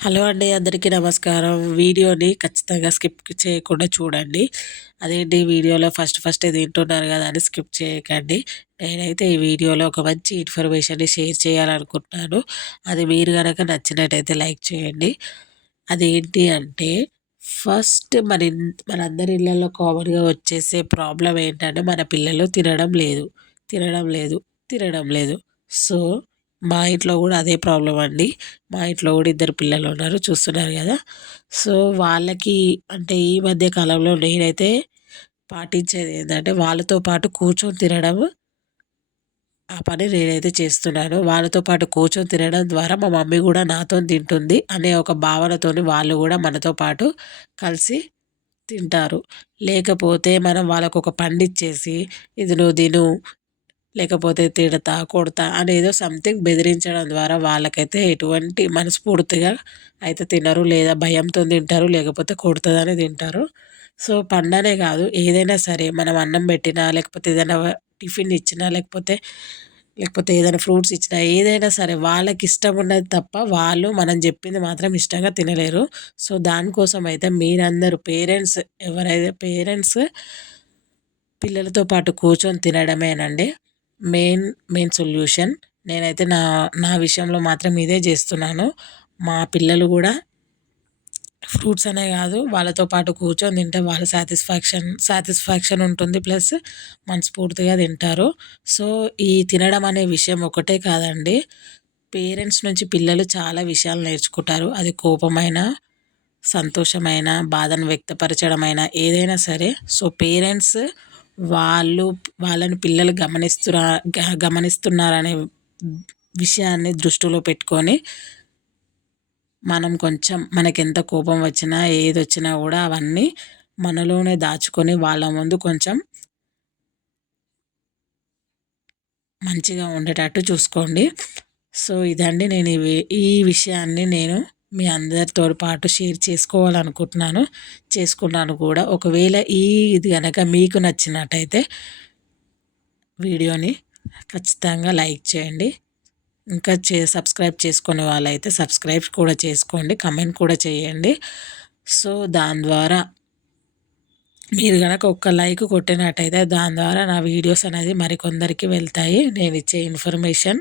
Hello అండి అందరికీ నమస్కారం. వీడియోని ఖచ్చితంగా స్కిప్ చేయకుండా చూడండి. అదేంటి వీడియోలో ఫస్ట్ ఫస్ట్ తింటున్నారు కదా అని స్కిప్ చేయకండి. నేనైతే ఈ వీడియోలో ఒక మంచి ఇన్ఫర్మేషన్ని షేర్ చేయాలనుకుంటున్నాను. అది మీరు కనుక నచ్చినట్టయితే లైక్ చేయండి. అదేంటి అంటే ఫస్ట్ మన మనందరి ఇళ్ళల్లో కామన్గా వచ్చేసే ప్రాబ్లం ఏంటంటే మన పిల్లలు తినడం లేదు. తినడం లేదు. తినడం లేదు. సో మా ఇంట్లో కూడా అదే ప్రాబ్లం అండి. మా ఇంట్లో కూడా ఇద్దరు పిల్లలు ఉన్నారు చూస్తున్నారు కదా. సో వాళ్ళకి అంటే ఈ మధ్య కాలంలో నేనైతే పాటించేది ఏంటంటే వాళ్ళతో పాటు కూర్చొని తినడం ఆ పని నేనైతే చేస్తున్నాను. వాళ్ళతో పాటు కూర్చొని తినడం ద్వారా మా మమ్మీ కూడా నాతో తింటుంది అనే ఒక భావనతోని వాళ్ళు కూడా మనతో పాటు కలిసి తింటారు. లేకపోతే మనం వాళ్ళకు ఒక పండిచ్చేసి ఇది నువ్వు తిను లేకపోతే తిడతా కొడతా అనేదో సంథింగ్ బెదిరించడం ద్వారా వాళ్ళకైతే ఎటువంటి మనస్ఫూర్తిగా అయితే తినరు లేదా భయంతో తింటారు లేకపోతే కొడుతుందని తింటారు. సో పండనే కాదు ఏదైనా సరే మనం అన్నం పెట్టినా లేకపోతే ఏదైనా టిఫిన్ ఇచ్చినా లేకపోతే లేకపోతే ఏదైనా ఫ్రూట్స్ ఇచ్చినా ఏదైనా సరే వాళ్ళకి ఇష్టం ఉన్నది తప్ప వాళ్ళు మనం చెప్పింది మాత్రం ఇష్టంగా తినలేరు. సో దానికోసం అయితే మీరందరూ పేరెంట్స్ ఎవరైతే పేరెంట్స్ పిల్లలతో పాటు కూర్చొని తినడమేనండి. Main main solution. నేనైతే నా నా విషయంలో మాత్రం ఇదే చేస్తున్నాను. మా పిల్లలు కూడా ఫ్రూట్స్ అనే కాదు వాళ్ళతో పాటు కూర్చొని తింటే వాళ్ళ సాటిస్ఫాక్షన్ సాటిస్ఫాక్షన్ ఉంటుంది. ప్లస్ మనస్ఫూర్తిగా తింటారు. సో ఈ తినడం అనే విషయం ఒకటే కాదండి. పేరెంట్స్ నుంచి పిల్లలు చాలా విషయాలు నేర్చుకుంటారు. అది కోపమైన సంతోషమైన బాధను వ్యక్తపరచడమైనా ఏదైనా సరే. సో పేరెంట్స్ వాళ్ళు వాళ్ళని పిల్లలు గమనిస్తురా గమనిస్తున్నారనే విషయాన్ని దృష్టిలో పెట్టుకొని మనం కొంచెం మనకెంత కోపం వచ్చినా ఏది వచ్చినా కూడా అవన్నీ మనలోనే దాచుకొని వాళ్ళ ముందు కొంచెం మంచిగా ఉండేటట్టు చూసుకోండి. సో ఇదండి నేను ఈ విషయాన్ని నేను మీ అందరితో పాటు షేర్ చేసుకోవాలనుకుంటున్నాను. చేసుకున్నాను కూడా. ఒకవేళ ఈ ఇది కనుక మీకు నచ్చినట్టయితే వీడియోని ఖచ్చితంగా లైక్ చేయండి. ఇంకా చే సబ్స్క్రైబ్ చేసుకునే వాళ్ళైతే సబ్స్క్రైబ్ కూడా చేసుకోండి. కమెంట్ కూడా చేయండి. సో దాని ద్వారా మీరు కనుక ఒక్క లైక్ కొట్టినట్టయితే దాని ద్వారా నా వీడియోస్ అనేది మరికొందరికి వెళ్తాయి. నేను ఇచ్చే ఇన్ఫర్మేషన్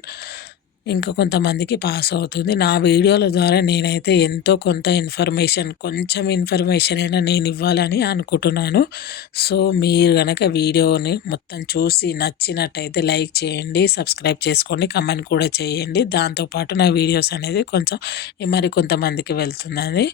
ఇంకా కొంతమందికి పాస్ అవుతుంది. నా వీడియోల ద్వారా నేనైతే ఎంతో కొంత ఇన్ఫర్మేషన్ కొంచెం ఇన్ఫర్మేషన్ అయినా నేను ఇవ్వాలని అనుకుంటున్నాను. సో మీరు కనుక వీడియోని మొత్తం చూసి నచ్చినట్టయితే లైక్ చేయండి సబ్స్క్రైబ్ చేసుకోండి కమెంట్ కూడా చేయండి. దాంతోపాటు నా వీడియోస్ అనేది కొంచెం మరి కొంతమందికి వెళ్తుందని